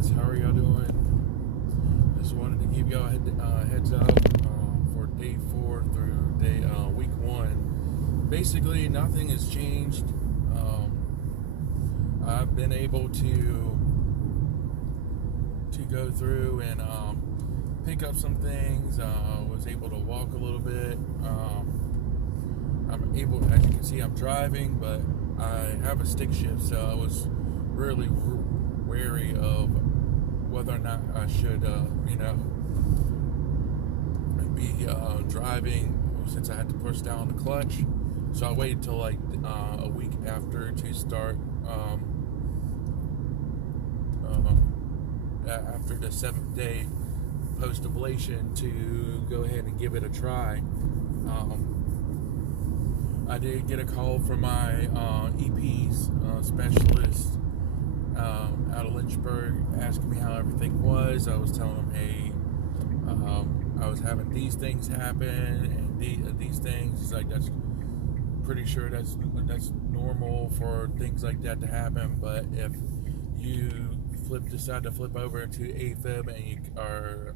guys, how are y'all doing? Just wanted to give y'all a heads up for day 4 through week 1. Basically, nothing has changed. I've been able to go through and pick up some things. Was able to walk a little bit. I'm able, as you can see, I'm driving, but I have a stick shift, so I was really wary of whether or not I should, be driving since I had to push down the clutch. So I waited till like a week after to start, after the 7th day post-ablation to go ahead and give it a try. I did get a call from my EP's specialist out of Lynchburg asking me how everything was. I was telling him, hey, I was having these things happen and these things. He's like, that's pretty sure that's normal for things like that to happen, but if you decide to flip over into AFib and you are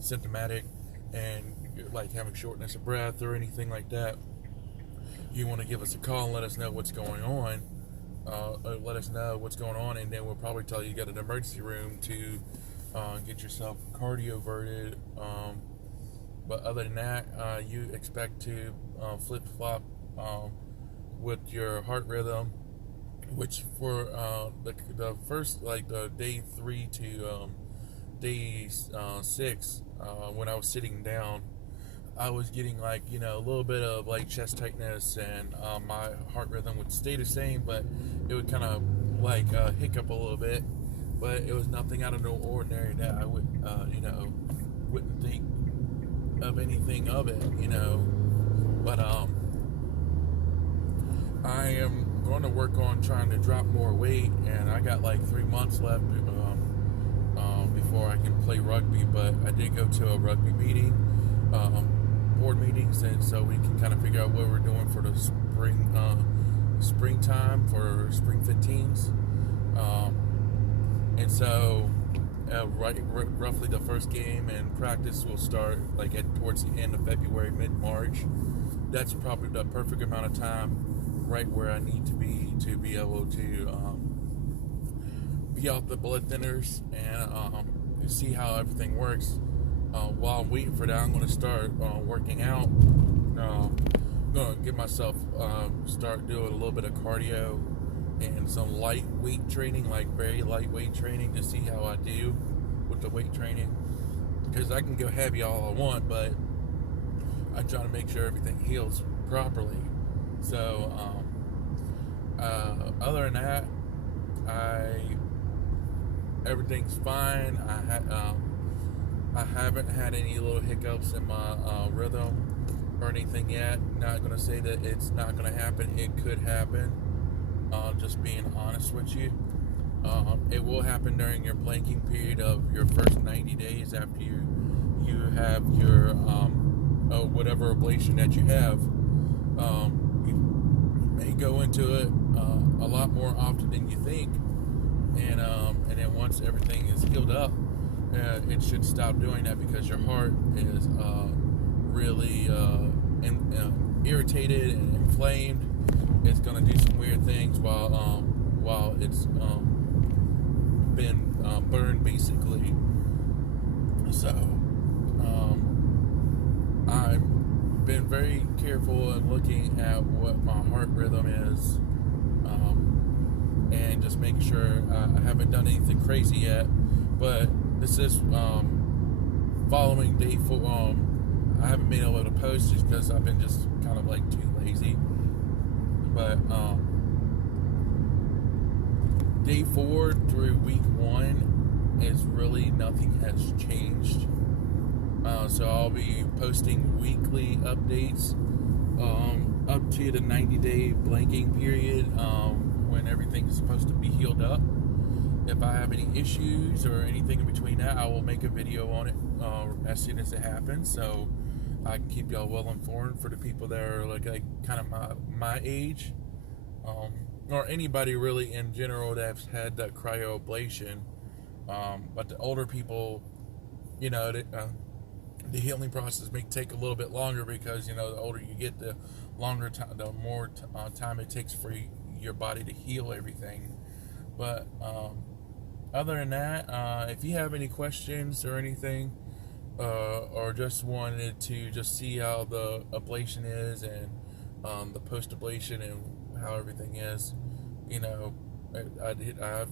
symptomatic and you're like having shortness of breath or anything like that, you want to give us a call and let us know what's going on. And then we'll probably tell you to get an emergency room to get yourself cardioverted. But other than that, you expect to flip-flop with your heart rhythm, which for the first, like the day 3 to day 6, when I was sitting down, I was getting like, a little bit of like chest tightness, and my heart rhythm would stay the same, but it would kind of like hiccup a little bit, but it was nothing out of the ordinary that I would, wouldn't think of anything of it, but I am going to work on trying to drop more weight, and I got like 3 months left before I can play rugby, but I did go to a rugby meeting, board meetings, and so we can kind of figure out what we're doing for the springtime for spring 15s, and so roughly the first game and practice will start like towards the end of February, mid-March. That's probably the perfect amount of time, right where I need to be able to be off the blood thinners and see how everything works. While I'm waiting for that, I'm going to start working out. I'm going to get myself start doing a little bit of cardio and some light weight training, like very lightweight training, to see how I do with the weight training. Because I can go heavy all I want, but I'm trying to make sure everything heals properly. So, other than that, everything's fine. I haven't had any little hiccups in my rhythm or anything yet. Not going to say that it's not going to happen. It could happen. Just being honest with you. It will happen during your blanking period of your first 90 days after you have your whatever ablation that you have. You may go into it a lot more often than you think, and then once everything is healed up, it should stop doing that, because your heart is really irritated and inflamed. It's gonna do some weird things while it's been burned, basically. So I've been very careful in looking at what my heart rhythm is, and just making sure I haven't done anything crazy yet. But this is following day 4. I haven't been able to post just because I've been just kind of like too lazy. But day 4 through week 1 is really nothing has changed. So I'll be posting weekly updates up to the 90-day blanking period, when everything is supposed to be healed up. If I have any issues or anything in between that, I will make a video on it as soon as it happens, so I can keep y'all well informed for the people that are like kind of my age, or anybody really in general that's had that cryoablation. But the older people, the healing process may take a little bit longer because the older you get, the longer time, the more time it takes for your body to heal everything. But other than that, if you have any questions or anything, or just wanted to just see how the ablation is and the post ablation and how everything is, I have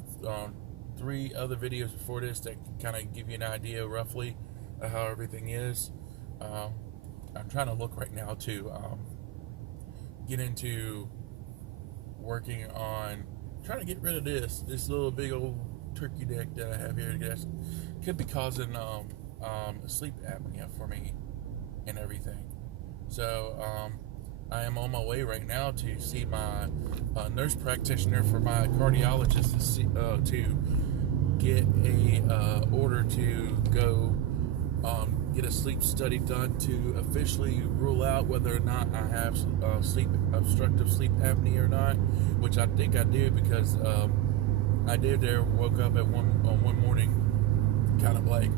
3 other videos before this that kind of give you an idea roughly of how everything is. I'm trying to look right now to get into working on trying to get rid of this little big old turkey neck that I have here. That could be causing sleep apnea for me and everything. So I am on my way right now to see my nurse practitioner for my cardiologist to get a order to go get a sleep study done to officially rule out whether or not I have obstructive sleep apnea or not, which I think I do because I woke up at one morning kind of like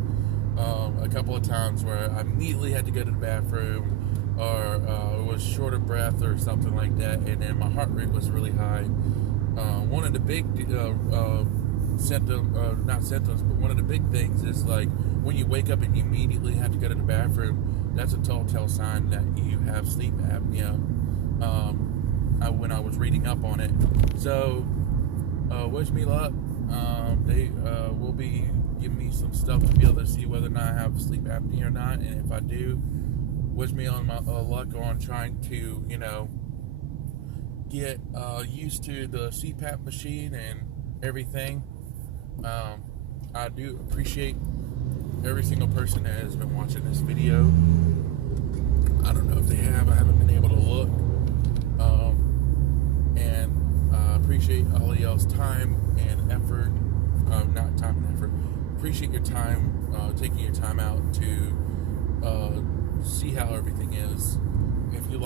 a couple of times where I immediately had to go to the bathroom or was short of breath or something like that, and then my heart rate was really high. One of the big not symptoms, but one of the big things is like when you wake up and you immediately have to go to the bathroom, that's a telltale sign that you have sleep apnea. When I was reading up on it, so wish me luck. They will be giving me some stuff to be able to see whether or not I have sleep apnea or not, and if I do, wish me on my luck on trying to get used to the CPAP machine and everything. I do appreciate every single person that has been watching this video. I don't know if they have. I haven't been able to look. And I appreciate all of y'all's time and effort. Not time and effort. Appreciate your time, taking your time out to see how everything is. If you like